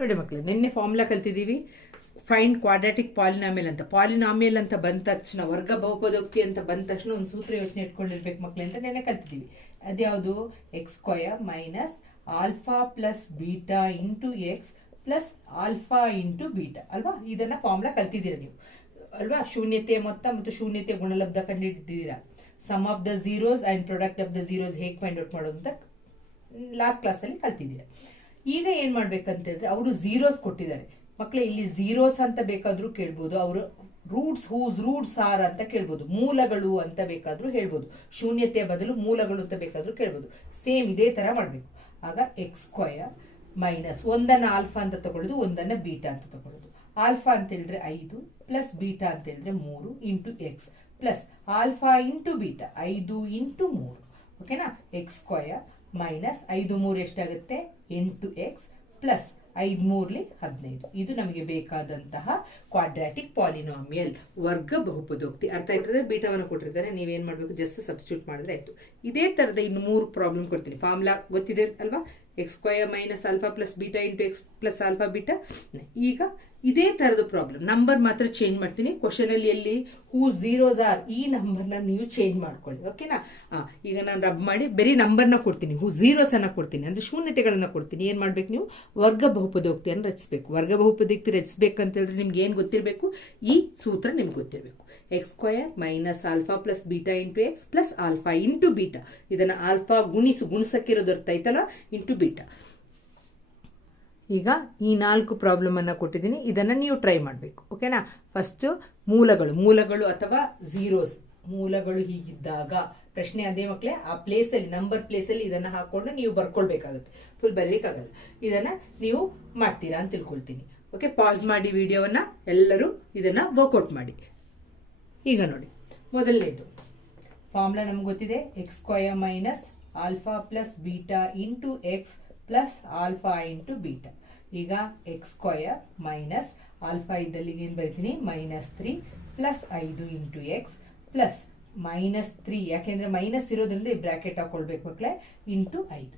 ನೋಡಿ ಮಕ್ಕಳು, ನಿನ್ನೆ ಫಾರ್ಮುಲಾ ಕಲ್ತಿದ್ದೀವಿ. ಫೈಂಡ್ ಕ್ವಾಡ್ರಾಟಿಕ್ ಪಾಲಿನಾಮಿಯಲ್ ಅಂತ. ಪಾಲಿನಾಮಿಯಲ್ ಅಂತ ಬಂದ ತಕ್ಷಣ, ವರ್ಗ ಬಹುಪದೋಕ್ತಿ ಅಂತ ಬಂದ ತಕ್ಷಣ ಒಂದು ಸೂತ್ರ ಯೋಚನೆ ಇಟ್ಕೊಂಡಿರ್ಬೇಕು ಮಕ್ಕಳು ಅಂತ ನೆನ್ನೆ ಕಲ್ತಿದ್ದೀವಿ. ಅದ್ಯಾವುದು? X square minus alpha plus beta into x plus alpha into beta ಅಲ್ವಾ? ಇದನ್ನ ಫಾರ್ಮುಲಾ ಕಲ್ತಿದ್ದೀರಾ ನೀವು ಅಲ್ವಾ? ಶೂನ್ಯತೆಯ ಮೊತ್ತ ಮತ್ತು ಶೂನ್ಯತೆಯ ಗುಣಲಬ್ಧ ಕಂಡುಹಿಡಿದಿದ್ದೀರಾ. Sum of the zeros and product of the zeros ಹೇಗೆ ಫೈಂಡ್ ಔಟ್ ಮಾಡೋದು ಅಂತ ಲಾಸ್ಟ್ ಕ್ಲಾಸ್ ಅಲ್ಲಿ ಕಲ್ತಿದ್ದೀರಾ. ಈಗ ಏನ್ ಮಾಡ್ಬೇಕಂತಂದ್ರೆ, ಅವರು ಝೀರೋಸ್ ಕೊಟ್ಟಿದ್ದಾರೆ ಮಕ್ಕಳೇ. ಇಲ್ಲಿ ಝೀರೋಸ್ ಅಂತ ಬೇಕಾದ್ರೂ ಕೇಳ್ಬೋದು, ಅವರು ರೂಟ್ಸ್ ಹೂಸ್ ರೂಟ್ಸ್ ಆರ್ ಅಂತ ಕೇಳ್ಬೋದು, ಮೂಲಗಳು ಅಂತ ಬೇಕಾದ್ರೂ ಹೇಳ್ಬೋದು, ಶೂನ್ಯತೆಯ ಬದಲು ಮೂಲಗಳು ಅಂತ ಬೇಕಾದ್ರೂ ಕೇಳ್ಬೋದು. ಸೇಮ್ ಇದೇ ತರ ಮಾಡ್ಬೇಕು. ಆಗ ಎಕ್ಸ್ ಸ್ಕ್ವಯರ್ ಮೈನಸ್ ಒಂದನ್ನ ಆಲ್ಫಾ ಅಂತ ತಗೊಳ್ಳೋದು, ಒಂದನ್ನ ಬೀಟಾ ಅಂತ ತಗೊಳ್ಳೋದು. ಆಲ್ಫಾ ಅಂತ ಹೇಳಿದ್ರೆ 5 ಪ್ಲಸ್ ಬೀಟಾ ಅಂತ ಹೇಳಿದ್ರೆ 3 into x plus alpha into beta 5 into 3. ಓಕೆನಾ? ಎಕ್ಸ್ ಸ್ಕ್ವಯರ್ ಮೈನಸ್ 5 3 ಎಷ್ಟಾಗುತ್ತೆ? 8x plus 5 3 15. ಇದು ನಮಗೆ ಬೇಕಾದಂತಹ ಕ್ವಾಡ್ರಾಟಿಕ್ ಪಾಲಿನಾಮಿಯಲ್, ವರ್ಗ ಬಹುಪದೋಕ್ತಿ. ಅರ್ಥ ಆಯ್ತದೆ? ಬೀಟಾವನ್ನು ಕೊಟ್ಟಿರ್ತಾರೆ, ನೀವೇನ್ ಮಾಡ್ಬೇಕು? ಜಸ್ಟ್ ಸಬ್ಸ್ಟಿಟ್ಯೂಟ್ ಮಾಡಿದ್ರೆ ಆಯ್ತು. ಇದೇ ತರದ ಇನ್ನು 3 ಪ್ರಾಬ್ಲಮ್ ಕೊಡ್ತೀನಿ. ಫಾರ್ಮುಲಾ ಗೊತ್ತಿದೆ ಅಲ್ವಾ? X square minus alpha plus beta into x plus alpha beta. ಈಗ ಇದೇ ತರದ ಪ್ರಾಬ್ಲಮ್, ನಂಬರ್ ಮಾತ್ರ ಚೇಂಜ್ ಮಾಡ್ತೀನಿ. ಕ್ವಶನ್ ಅಲ್ಲಿ ಎಲ್ಲಿ ಹೂ ಝೀರೋಸ್ ಆರ್, ಈ ನಂಬರ್ನ ನೀವು ಚೇಂಜ್ ಮಾಡ್ಕೊಳ್ಳಿ. ಓಕೆನಾ? ಈಗ ನಾನು ರಬ್ ಮಾಡಿ ಬರೀ ನಂಬರ್ನ ಕೊಡ್ತೀನಿ, ಹೂ ಝೀರೋಸ್ ಅನ್ನ ಕೊಡ್ತೀನಿ, ಅಂದ್ರೆ ಶೂನ್ಯತೆಗಳನ್ನ ಕೊಡ್ತೀನಿ. ಏನ್ ಮಾಡ್ಬೇಕು ನೀವು? ವರ್ಗ ಬಹುಪದೋಕ್ತಿಯನ್ನು ರಚಿಸಬೇಕು. ವರ್ಗ ಬಹುಪದೋಕ್ತಿ ರಚಿಸಬೇಕಂತ ಹೇಳಿದ್ರೆ ನಿಮ್ಗೆ ಏನ್ ಗೊತ್ತಿರಬೇಕು? ಈ ಸೂತ್ರ ನಿಮ್ಗೆ ಗೊತ್ತಿರಬೇಕು. X square minus alpha plus beta into x plus alpha into beta. ಇದನ್ನ ಆಲ್ಫಾ ಗುಣಿಸಕ್ಕಿರೋದು ಅರ್ಥ ಆಯ್ತಲ್ಲ, ಇಂಟು ಬೀಟಾ. ಈಗ ಈ 4 ಪ್ರಾಬ್ಲಮ್ ಅನ್ನ ಕೊಟ್ಟಿದ್ದೀನಿ, ಇದನ್ನ ನೀವು ಟ್ರೈ ಮಾಡಬೇಕು. ಓಕೆನಾ? ಫಸ್ಟ್ ಮೂಲಗಳು ಅಥವಾ ಝೀರೋಸ್. ಮೂಲಗಳು ಹೀಗಿದ್ದಾಗ ಪ್ರಶ್ನೆ ಅದೇ ಮಕ್ಕಳೇ, ಆ ಪ್ಲೇಸ್ ಅಲ್ಲಿ ನಂಬರ್ ಪ್ಲೇಸ್ ಅಲ್ಲಿ ಇದನ್ನ ಹಾಕೊಂಡು ನೀವು ಬರ್ಕೊಳ್ಬೇಕಾಗುತ್ತೆ. ಫುಲ್ ಬರೀಲಿಕ್ಕಾಗಲ್ಲ. ಇದನ್ನ ನೀವು ಮಾಡ್ತೀರಾ ಅಂತ ತಿಳ್ಕೊಳ್ತೀನಿ. ಓಕೆ, ಪಾಸ್ ಮಾಡಿ ವಿಡಿಯೋವನ್ನ, ಎಲ್ಲರೂ ಇದನ್ನ ವರ್ಕೌಟ್ ಮಾಡಿ. ಈಗ ನೋಡಿ, ಮೊದಲನೇದು ಫಾರ್ಮುಲಾ ನಮ್ಗೆ ಗೊತ್ತಿದೆ. X square minus alpha plus beta into x plus alpha into beta. ಈಗ ಎಕ್ಸ್ ಸ್ಕ್ವಯರ್ ಮೈನಸ್ ಆಲ್ಫಾ ಇದ್ದಲ್ಲಿ ಏನ್ ಬರೀತೀನಿ? -3 ಪ್ಲಸ್ 5 ಇಂಟು ಎಕ್ಸ್ ಪ್ಲಸ್ -3, ಯಾಕೆಂದ್ರೆ ಮೈನಸ್ ಇರೋದ್ರಿಂದ ಈ ಬ್ರಾಕೆಟ್ ಹಾಕೊಳ್ಬೇಕು ಮಕ್ಕಳೇ, ಇಂಟು 5.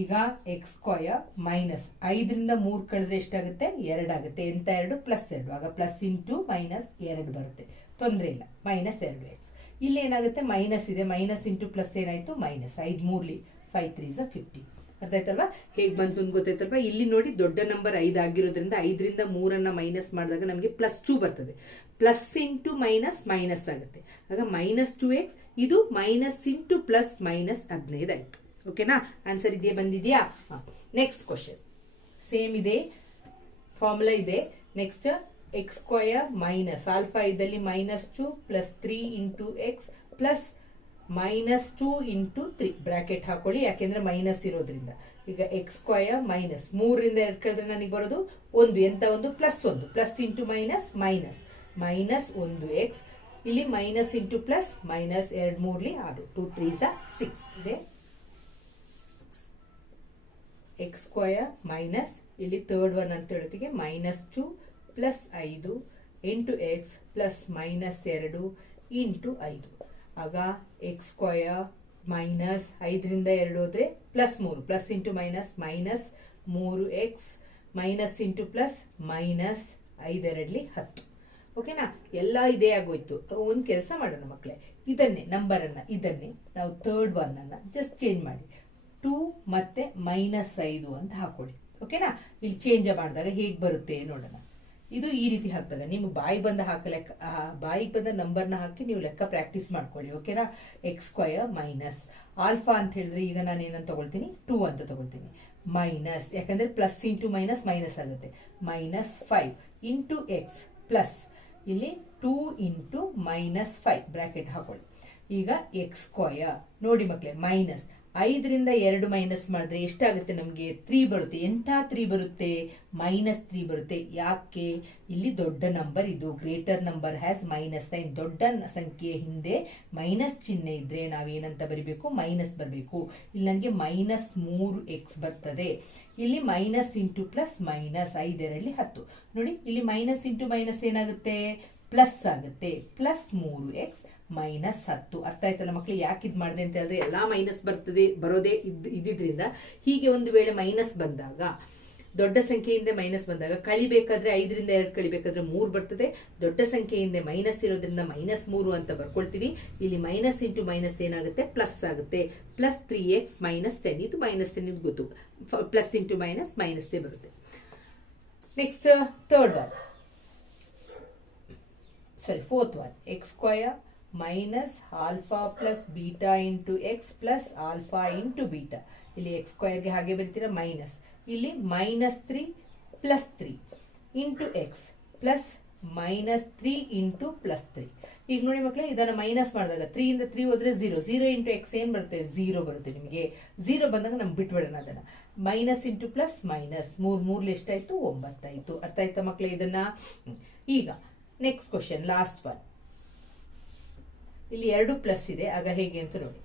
ಈಗ ಎಕ್ಸ್ ಸ್ಕ್ವಯರ್ ಮೈನಸ್ 5ರಿಂದ 3 ಕಳೆದ್ರೆ ಎಷ್ಟಾಗುತ್ತೆ? 2 ಆಗುತ್ತೆ. ಎಂತ 2? ಪ್ಲಸ್ 2. ಆಗ ಪ್ಲಸ್ ಇಂಟು ಮೈನಸ್ 2 ಬರುತ್ತೆ, ತೊಂದರೆ ಇಲ್ಲ. -2x. ಇಲ್ಲಿ ಏನಾಗುತ್ತೆ? ಮೈನಸ್ ಇದೆ, ಮೈನಸ್ ಇಂಟು ಪ್ಲಸ್ ಏನಾಯ್ತು? ಮೈನಸ್. 5 3 5 3 15. ಅರ್ಥ ಆಯ್ತಲ್ವಾ? ಹೇಗ್ ಬಂತು ಅಂತ ಗೊತ್ತಾಯ್ತಲ್ವಾ? ಇಲ್ಲಿ ನೋಡಿ, ದೊಡ್ಡ ನಂಬರ್ 5 ಆಗಿರೋದ್ರಿಂದ 5ರಿಂದ 3 ಮೈನಸ್ ಮಾಡಿದಾಗ ನಮಗೆ +2 ಬರ್ತದೆ. ಪ್ಲಸ್ ಇಂಟು ಮೈನಸ್ ಮೈನಸ್ ಆಗುತ್ತೆ. ಆಗ -2x. ಇದು ಮೈನಸ್ ಇಂಟು ಪ್ಲಸ್ ಮೈನಸ್ 15 ಆಯ್ತು. ಓಕೆನಾ? ಆನ್ಸರ್ ಇದೆಯಾ? ಬಂದಿದ್ಯಾ? ನೆಕ್ಸ್ಟ್ ಕ್ವಶನ್ ಸೇಮ್ ಇದೆ, ಫಾರ್ಮುಲಾ ಇದೆ. Next x square minus alpha ಇದ್ದಲ್ಲಿ -2 plus 3 into x plus -2 into 3 bracket ಹಾಕೊಳ್ಳಿ, ಯಾಕೆಂದ್ರೆ ಮೈನಸ್ ಇರೋದ್ರಿಂದ. ಈಗ ಎಕ್ಸ್ ಸ್ಕ್ವಯರ್ ಮೈನಸ್ 3ರಿಂದ 2 ಕಳೆದ್ರೆ ನನಗೆ ಬರೋದು 1. ಎಂತ 1? Plus 1. Plus into minus minus -1x. ಇಲ್ಲಿ ಮೈನಸ್ ಇಂಟು ಪ್ಲಸ್ ಮೈನಸ್ 2 3 6 2 3 6 ಇದೆ. ಎಕ್ಸ್ ಸ್ಕ್ವಯರ್ ಮೈನಸ್ ಇಲ್ಲಿ ಥರ್ಡ್ ಒನ್ ಅಂತ ಹೇಳೋದಿಗೆ -2 plus 5 into x plus -2 into 5. ಆಗ ಎಕ್ಸ್ ಸ್ಕ್ವಯರ್ ಮೈನಸ್ 5ರಿಂದ 2 ಹೋದ್ರೆ plus 3, plus into minus -3x minus into plus minus 5 2 10. ಓಕೆನಾ? ಎಲ್ಲ ಇದೇ ಆಗೋಯ್ತು. ಒಂದು ಕೆಲಸ ಮಾಡೋಣ ಮಕ್ಕಳೇ, ಇದನ್ನೇ ನಂಬರ್ ಅನ್ನ, ಇದನ್ನೇ ನಾವು ಥರ್ಡ್ ಒನ್ ಅನ್ನ ಜಸ್ಟ್ ಚೇಂಜ್ ಮಾಡಿ 2 ಮತ್ತೆ -5 ಅಂತ ಹಾಕೊಳ್ಳಿ. ಓಕೆನಾ? ಇಲ್ಲಿ ಚೇಂಜ್ ಮಾಡಿದಾಗ ಹೇಗೆ ಬರುತ್ತೆ ನೋಡೋಣ. ಇದು ಈ ರೀತಿ ಹಾಕಿದಾಗ ನಿಮ್ಗೆ ಬಾಯಿ ಬಂದ ಬಾಯಿಗೆ ಬಂದ ನಂಬರ್ನ ಹಾಕಿ ನೀವು ಲೆಕ್ಕ ಪ್ರಾಕ್ಟೀಸ್ ಮಾಡ್ಕೊಳ್ಳಿ. ಓಕೆನಾ? ಎಕ್ಸ್ ಸ್ಕ್ವಯರ್ ಮೈನಸ್ ಆಲ್ಫಾ ಅಂತ ಹೇಳಿದ್ರೆ ಈಗ ನಾನು ಏನಂತ ತಗೊಳ್ತೀನಿ? 2 ಅಂತ ತಗೊಳ್ತೀನಿ. ಮೈನಸ್, ಯಾಕಂದ್ರೆ ಪ್ಲಸ್ ಇಂಟು ಮೈನಸ್ ಮೈನಸ್ ಆಗುತ್ತೆ. -5 ಇಂಟು ಎಕ್ಸ್ ಪ್ಲಸ್ ಇಲ್ಲಿ 2 ಇಂಟು -5 ಬ್ರಾಕೆಟ್ ಹಾಕೊಳ್ಳಿ. ಈಗ ಎಕ್ಸ್ ಸ್ಕ್ವಯರ್ ನೋಡಿ ಮಕ್ಕಳೇ, ಮೈನಸ್ 5ರಿಂದ 2 ಮೈನಸ್ ಮಾಡಿದ್ರೆ ಎಷ್ಟಾಗುತ್ತೆ? ನಮಗೆ 3 ಬರುತ್ತೆ. ಎಂಥ 3 ಬರುತ್ತೆ? -3 ಬರುತ್ತೆ. ಯಾಕೆ? ಇಲ್ಲಿ ದೊಡ್ಡ ನಂಬರ್, ಇದು greater number has minus sign. ದೊಡ್ಡ ಸಂಖ್ಯೆ ಹಿಂದೆ ಮೈನಸ್ ಚಿಹ್ನೆ ಇದ್ರೆ ನಾವೇನಂತ ಬರಿಬೇಕು? ಮೈನಸ್ ಬರಬೇಕು. ಇಲ್ಲಿ ನನಗೆ -3x ಬರ್ತದೆ. ಇಲ್ಲಿ ಮೈನಸ್ ಇಂಟು ಪ್ಲಸ್ ಮೈನಸ್ 5 2 10. ನೋಡಿ, ಇಲ್ಲಿ ಮೈನಸ್ ಇಂಟು ಮೈನಸ್ ಏನಾಗುತ್ತೆ? ಪ್ಲಸ್ ಆಗುತ್ತೆ. +3x -10. ಅರ್ಥ ಆಯ್ತಲ್ಲ ಮಕ್ಕಳು? ಯಾಕೆ ಇದು ಮಾಡಿದೆ ಅಂತ ಹೇಳಿದ್ರೆ, ಎಲ್ಲಾ ಮೈನಸ್ ಬರೋದೇ ಇದ್ದಿದ್ರಿಂದ ಹೀಗೆ ಒಂದು ವೇಳೆ ಮೈನಸ್ ಬಂದಾಗ ದೊಡ್ಡ ಸಂಖ್ಯೆಯಿಂದ ಮೈನಸ್ ಬಂದಾಗ ಕಳಿಬೇಕಾದ್ರೆ 5ರಿಂದ 2 ಕಳಿಬೇಕಾದ್ರೆ 3 ಬರ್ತದೆ. ದೊಡ್ಡ ಸಂಖ್ಯೆಯಿಂದ ಮೈನಸ್ ಇರೋದ್ರಿಂದ -3 ಅಂತ ಬರ್ಕೊಳ್ತೀವಿ. ಇಲ್ಲಿ ಮೈನಸ್ ಇಂಟು ಮೈನಸ್ ಏನಾಗುತ್ತೆ, ಪ್ಲಸ್ ಆಗುತ್ತೆ. ಪ್ಲಸ್ 3x ಮೈನಸ್ 10, ಇದು ಮೈನಸ್ 10 ಇದು ಗೊತ್ತು. ಪ್ಲಸ್ ಇಂಟು ಮೈನಸ್ ಮೈನಸ್ಸೇ ಬರುತ್ತೆ. Next fourth one, x square minus alpha plus beta into x plus alpha into beta. ಇಲ್ಲಿ x square ಗೆ ಹಾಗೆ ಬರ್ತೀರಾ ಮೈನಸ್, ಇಲ್ಲಿ -3 plus 3 into x plus -3 into plus 3. ಈಗ ನೋಡಿ ಮಕ್ಕಳೇ, ಇದನ್ನ ಮೈನಸ್ ಮಾಡಿದಾಗ 3 ಇಂದ 3 ಹೋದ್ರೆ 0 ಇಂಟು ಎಕ್ಸ್ ಏನ್ ಬರುತ್ತೆ, 0 ಬರುತ್ತೆ. ನಿಮಗೆ 0 ಬಂದಾಗ ನಮ್ಗೆ ಬಿಟ್ಬಿಡೋಣ ಅದನ್ನ. ಮೈನಸ್ ಇಂಟು ಪ್ಲಸ್ ಮೈನಸ್, 3 ಎಷ್ಟಾಯ್ತು, 9 ಆಯ್ತು. ಅರ್ಥ ಆಯ್ತಾ ಮಕ್ಕಳೇ ಇದನ್ನ? ಈಗ ನೆಕ್ಸ್ಟ್ ಕ್ವಶನ್, ಲಾಸ್ಟ್ ಒನ್. ಇಲ್ಲಿ 2 ಪ್ಲಸ್ ಇದೆ, ಆಗ ಹೇಗೆ ಅಂತ ನೋಡಿ.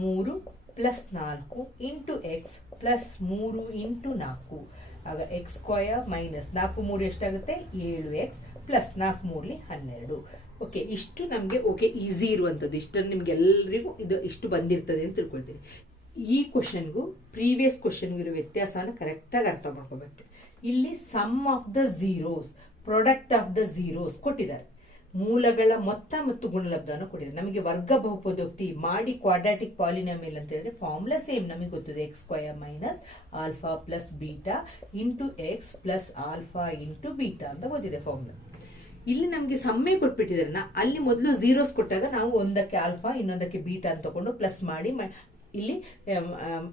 3 plus 4 into x plus 3 into 4, ಆಗ ಎಕ್ಸ್ ಸ್ಕ್ವಯರ್ ಮೈನಸ್ 4 3 ಎಷ್ಟಾಗುತ್ತೆ, 7x ಪ್ಲಸ್ 4 3 12. ಓಕೆ, ಇಷ್ಟು ನಮಗೆ ಓಕೆ ಈಸಿ ಇರುವಂಥದ್ದು. ಇಷ್ಟನ್ನು ನಿಮ್ಗೆ ಎಲ್ಲರಿಗೂ ಇದು ಇಷ್ಟು ಬಂದಿರ್ತದೆ ಅಂತ ತಿಳ್ಕೊಳ್ತೀನಿ. ಈ ಕ್ವಶನ್ಗೂ ಪ್ರೀವಿಯಸ್ ಕ್ವಶನ್ಗೂ ಇರೋ ವ್ಯತ್ಯಾಸನ ಕರೆಕ್ಟಾಗಿ ಅರ್ಥ ಮಾಡ್ಕೋಬೇಕು. ಇಲ್ಲಿ sum of the zeros, product of the zeros ಕೊಟ್ಟಿದ್ದಾರೆ. ಮೂಲಗಳ ಮೊತ್ತ ಮತ್ತು ಗುಣಲಬ್ಧವನ್ನು ಕೊಟ್ಟಿದ್ದಾರೆ. ನಮಗೆ ವರ್ಗ ಬಹುಪದೋಕ್ತಿ ಮಾಡಿ ಕ್ವಾಡ್ರಾಟಿಕ್ ಪಾಲಿನಾಮಿಯಲ್ ಅಂತ ಹೇಳಿದ್ರೆ ಫಾರ್ಮುಲಾ ಸೇಮ್ ನಮಗೆ ಗೊತ್ತಿದೆ. X square minus alpha plus beta into x plus alpha into beta ಅಂತ ಗೊತ್ತಿದೆ ಫಾರ್ಮುಲಾ. ಇಲ್ಲಿ ನಮಗೆ ಸಮ್ಮೆ ಕೊಟ್ಬಿಟ್ಟಿದ್ದಾರೆ. ಅಲ್ಲಿ ಮೊದಲು ಝೀರೋಸ್ ಕೊಟ್ಟಾಗ ನಾವು ಒಂದಕ್ಕೆ ಆಲ್ಫಾ ಇನ್ನೊಂದಕ್ಕೆ ಬೀಟಾ ಅಂತ ತಗೊಂಡು ಪ್ಲಸ್ ಮಾಡಿ ಇಲ್ಲಿ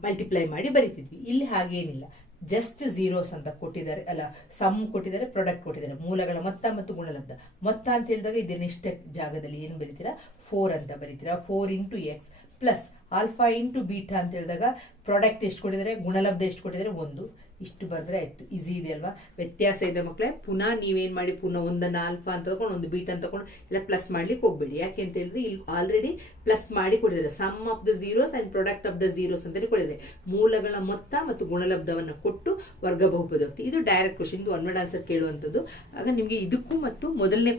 ಮಲ್ಟಿಪ್ಲೈ ಮಾಡಿ ಬರೀತಿದ್ವಿ. ಇಲ್ಲಿ ಹಾಗೇನಿಲ್ಲ, ಜಸ್ಟ್ ಝೀರೋಸ್ ಅಂತ ಕೊಟ್ಟಿದ್ದಾರೆ, ಅಲ್ಲ ಸಮ್ ಕೊಟ್ಟಿದ್ದಾರೆ, ಪ್ರಾಡಕ್ಟ್ ಕೊಟ್ಟಿದ್ದಾರೆ. ಮೂಲಗಳ ಮೊತ್ತ ಮತ್ತು ಗುಣಲಬ್ಧ. ಮೊತ್ತ ಅಂತ ಹೇಳಿದಾಗ ಇದನ್ನಿಷ್ಟ ಜಾಗದಲ್ಲಿ ಏನು ಬರೀತೀರಾ, 4 ಅಂತ ಬರೀತೀರಾ. 4 into x plus alpha into beta ಅಂತ ಹೇಳಿದಾಗ ಪ್ರಾಡಕ್ಟ್ ಎಷ್ಟು ಕೊಟ್ಟಿದ್ದಾರೆ, ಗುಣಲಬ್ಧ ಎಷ್ಟು ಕೊಟ್ಟಿದ್ದಾರೆ, 1. ಇಷ್ಟು ಬರೆದ್ರೆ ಆಯ್ತು. ಈಸಿ ಇದೆ ಅಲ್ವಾ? ವ್ಯತ್ಯಾಸ ಇದೆ ಮಕ್ಕಳೇ. ಪುನಃ ನೀವೇನ್ ಮಾಡಿ, ಪುನಃ ಒಂದನ್ನ ಆಲ್ಫಾ ಅಂತ ತಗೊಂಡು ಒಂದು ಬೀಟಾ ಅಂತ ತಗೊಂಡು ಇಲ್ಲ ಪ್ಲಸ್ ಮಾಡ್ಲಿಕ್ಕೆ ಹೋಗ್ಬೇಡಿ. ಯಾಕೆ ಅಂತ ಹೇಳಿದ್ರೆ ಇಲ್ಲಿ ಆಲ್ರೆಡಿ ಪ್ಲಸ್ ಮಾಡಿ ಕೊಟ್ಟಿದ್ದಾರೆ. Sum of the zeros and product of the zeros ಅಂತ ಕೊಟ್ಟಿದ್ದಾರೆ. ಮೂಲಗಳ ಮೊತ್ತ ಮತ್ತು ಗುಣಲಬ್ಧವನ್ನು ಕೊಟ್ಟು ವರ್ಗ ಬಹುಪದೋಕ್ತಿ. ಇದು ಡೈರೆಕ್ಟ್ ಕ್ವಶನ್, ಇದು ಒನ್ ವರ್ಡ್ ಆನ್ಸರ್ ಕೇಳುವಂಥದ್ದು. ಆಗ ನಿಮಗೆ ಇದಕ್ಕೂ ಮತ್ತು ಮೊದಲನೇ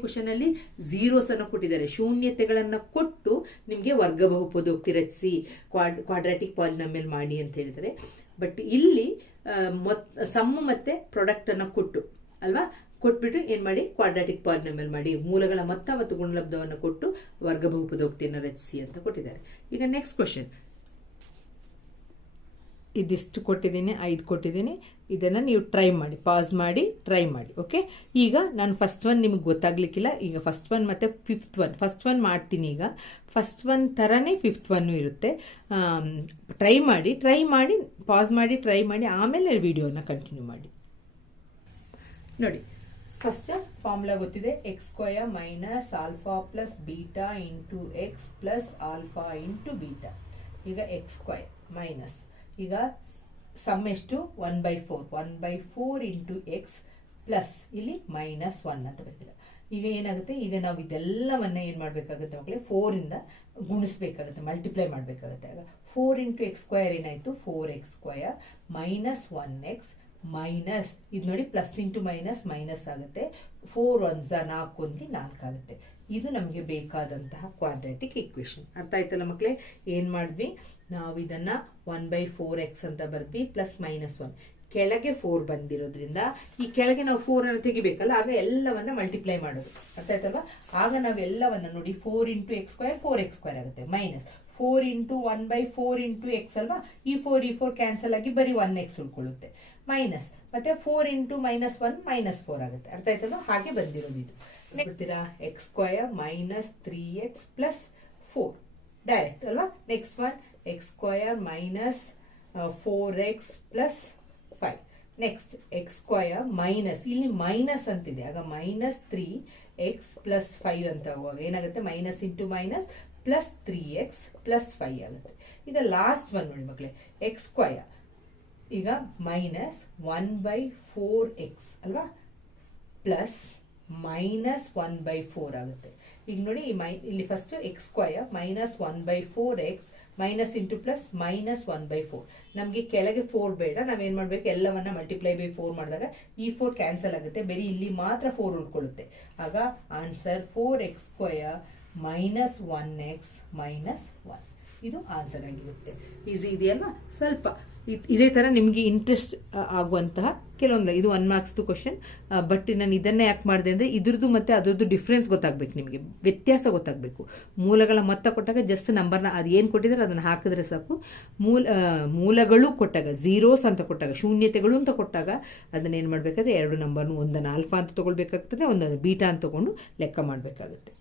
ಕ್ವಶನ್ ಅಲ್ಲಿ ಝೀರೋಸ್ ಅನ್ನು ಕೊಟ್ಟಿದ್ದಾರೆ, ಶೂನ್ಯತೆಗಳನ್ನ ಕೊಟ್ಟು ನಿಮಗೆ ವರ್ಗ ಬಹುಪದೋಕ್ತಿ ರಚಿಸಿ ಕ್ವಾಡ್ರಾಟಿಕ್ ಪಾಲಿನಾಮಿಯಲ್ ಮಾಡಿ ಅಂತ ಹೇಳಿದ್ದಾರೆ. ಬಟ್ ಇಲ್ಲಿ ಸಮ್ ಮತ್ತೆ ಪ್ರಾಡಕ್ಟ್ ಅನ್ನ ಕೊಟ್ಟು ಅಲ್ವಾ, ಕೊಟ್ಬಿಟ್ಟು ಏನ್ ಮಾಡಿ ಕ್ವಾಡ್ರಾಟಿಕ್ ಪಾಲಿನಾಮಿಯಲ್ ಮಾಡಿ, ಮೂಲಗಳ ಮೊತ್ತ ಮತ್ತು ಗುಣಲಬ್ಧವನ್ನು ಕೊಟ್ಟು ವರ್ಗ ಬಹುಪದೋಕ್ತಿಯನ್ನು ರಚಿಸಿ ಅಂತ ಕೊಟ್ಟಿದ್ದಾರೆ. ಈಗ ನೆಕ್ಸ್ಟ್ ಕ್ವಶನ್, ಇದಿಷ್ಟು ಕೊಟ್ಟಿದ್ದೀನಿ, 5 ಕೊಟ್ಟಿದ್ದೀನಿ. ಇದನ್ನು ನೀವು ಟ್ರೈ ಮಾಡಿ, ಪಾಸ್ ಮಾಡಿ ಟ್ರೈ ಮಾಡಿ. ಓಕೆ, ಈಗ ನಾನು ಫಸ್ಟ್ ಒನ್ ನಿಮಗೆ ಗೊತ್ತಾಗ್ಲಿಕ್ಕಿಲ್ಲ. ಈಗ ಫಸ್ಟ್ ಒನ್ ಮತ್ತು ಫಸ್ಟ್ ಒನ್ ಮಾಡ್ತೀನಿ. ಈಗ ಫಸ್ಟ್ ಒನ್ ಥರನೇ ಫಿಫ್ತ್ ಒನ್ನು ಇರುತ್ತೆ. ಟ್ರೈ ಮಾಡಿ ಪಾಸ್ ಮಾಡಿ ಟ್ರೈ ಮಾಡಿ, ಆಮೇಲೆ ವಿಡಿಯೋನ ಕಂಟಿನ್ಯೂ ಮಾಡಿ. ನೋಡಿ, ಫಸ್ಟ್ ಫಾರ್ಮುಲಾ ಗೊತ್ತಿದೆ. X square minus alpha plus beta into x plus alpha into beta. ಈಗ ಎಕ್ಸ್ ಸ್ಕ್ವಯರ್ ಮೈನಸ್, ಈಗ ಸಮ್ ಎಷ್ಟು, 1/4 ಇಂಟು ಎಕ್ಸ್ ಪ್ಲಸ್ ಇಲ್ಲಿ -1 ಅಂತ ಬರ್ತೀರಾ. ಈಗ ಏನಾಗುತ್ತೆ, ಈಗ ನಾವು ಇದೆಲ್ಲವನ್ನ ಏನ್ ಮಾಡ್ಬೇಕಾಗುತ್ತೆ ಮಕ್ಕಳೇ, 4 ಇಂದ ಗುಣಿಸ್ಬೇಕಾಗುತ್ತೆ, ಮಲ್ಟಿಪ್ಲೈ ಮಾಡ್ಬೇಕಾಗುತ್ತೆ. ಆಗ 4 ಇಂಟು ಎಕ್ಸ್ ಸ್ಕ್ವಯರ್ ಏನಾಯ್ತು, 4x square minus 1x minus, ಇದು ನೋಡಿ ಪ್ಲಸ್ ಇಂಟು ಮೈನಸ್ ಮೈನಸ್ ಆಗುತ್ತೆ. 4 1 4 4 ಆಗುತ್ತೆ. ಇದು ನಮಗೆ ಬೇಕಾದಂತಹ ಕ್ವಾಡ್ರಾಟಿಕ್ ಈಕ್ವೇಶನ್. ಅರ್ಥ ಆಯ್ತಲ್ಲ ಮಕ್ಕಳೇ? ಏನ್ ಮಾಡಿದ್ವಿ ನಾವು, ಇದನ್ನ 1/4x ಅಂತ ಬರ್ದ್ವಿ ಪ್ಲಸ್ -1. ಕೆಳಗೆ 4 ಬಂದಿರೋದ್ರಿಂದ ಈ ಕೆಳಗೆ ನಾವು 4 ಅನ್ನು ತೆಗಿಬೇಕಲ್ಲ, ಆಗ ಎಲ್ಲವನ್ನ ಮಲ್ಟಿಪ್ಲೈ ಮಾಡೋದು. ಅರ್ಥ ಆಯ್ತಲ್ವಾ? ಆಗ ನಾವೆಲ್ಲವನ್ನ ನೋಡಿ, 4 into X square 4x square ಆಗುತ್ತೆ, ಮೈನಸ್ 4 ಇಂಟು 1/4 ಇಂಟು ಎಕ್ಸ್ ಅಲ್ವಾ, ಈ 4 ಕ್ಯಾನ್ಸಲ್ ಆಗಿ ಬರೀ 1x ಉಳ್ಕೊಳ್ಳುತ್ತೆ, ಮೈನಸ್ ಮತ್ತೆ 4 ಇಂಟು -1 -4 ಆಗುತ್ತೆ. ಅರ್ಥ ಆಯ್ತಲ್ವಾ? ಹಾಗೆ ಬಂದಿರೋದು ಇದು. Next x square minus 3x plus 4 direct ಅಲ್ವಾ. Next one x square minus 4x plus 5. Next x square minus, ಇಲ್ಲಿ ಮೈನಸ್ ಅಂತಿದೆ, ಆಗ ಮೈನಸ್ 3x ಪ್ಲಸ್ 5 ಅಂತ ಹೋಗುವಾಗ ಏನಾಗುತ್ತೆ, minus into minus plus 3x plus 5 ಆಗುತ್ತೆ. ಈಗ ಲಾಸ್ಟ್ ಒನ್ ನೋಡಿ ಮಕ್ಕಳೇ, ಎಕ್ಸ್ ಸ್ಕ್ವಯರ್ ಈಗ ಮೈನಸ್ 1/4x ಅಲ್ವಾ ಪ್ಲಸ್ ಮೈನಸ್ 1/4 ಆಗುತ್ತೆ. ಈಗ ನೋಡಿ, ಇಲ್ಲಿ first X square minus 1/4x minus into plus minus 1/4. ನಮಗೆ ಕೆಳಗೆ 4 ಬೇಡ, ನಾವೇನ್ ಮಾಡ್ಬೇಕು, ಎಲ್ಲವನ್ನ ಮಲ್ಟಿಪ್ಲೈ ಬೈ 4 ಮಾಡಿದಾಗ ಈ 4 ಕ್ಯಾನ್ಸಲ್ ಆಗುತ್ತೆ, ಬರೀ ಇಲ್ಲಿ ಮಾತ್ರ 4 ಉಳ್ಕೊಳ್ಳುತ್ತೆ. ಆಗ answer 4x square minus 1x minus 1. ಇದು ಆನ್ಸರ್ ಆಗಿರುತ್ತೆ. ಈಸಿ ಇದೆಯಲ್ವಾ? ಸ್ವಲ್ಪ ಇದೇ ಥರ ನಿಮಗೆ ಇಂಟ್ರೆಸ್ಟ್ ಆಗುವಂತಹ ಕೆಲವೊಂದು, ಇದು 1 ಮಾರ್ಕ್ಸ್ದು ಕ್ವಶನ್. ಬಟ್ ನಾನು ಇದನ್ನೇ ಯಾಕೆ ಮಾಡಿದೆ ಅಂದರೆ ಇದ್ರದ್ದು ಮತ್ತು ಅದ್ರದ್ದು ಡಿಫ್ರೆನ್ಸ್ ಗೊತ್ತಾಗಬೇಕು, ನಿಮಗೆ ವ್ಯತ್ಯಾಸ ಗೊತ್ತಾಗಬೇಕು. ಮೂಲಗಳ ಮೊತ್ತ ಕೊಟ್ಟಾಗ ಜಸ್ಟ್ ನಂಬರ್ನ ಅದು ಏನು ಕೊಟ್ಟಿದ್ದಾರೆ ಅದನ್ನು ಹಾಕಿದ್ರೆ ಸಾಕು. ಮೂಲಗಳು ಕೊಟ್ಟಾಗ, ಝೀರೋಸ್ ಅಂತ ಕೊಟ್ಟಾಗ, ಶೂನ್ಯತೆಗಳು ಅಂತ ಕೊಟ್ಟಾಗ ಅದನ್ನೇನು ಮಾಡಬೇಕಾದ್ರೆ 2 ನಂಬರ್ನು, ಒಂದನ್ನು ಆಲ್ಫಾ ಅಂತ ತೊಗೊಳ್ಬೇಕಾಗ್ತದೆ, ಒಂದನ್ನು ಬೀಟಾ ಅಂತ ತೊಗೊಂಡು ಲೆಕ್ಕ ಮಾಡಬೇಕಾಗುತ್ತೆ.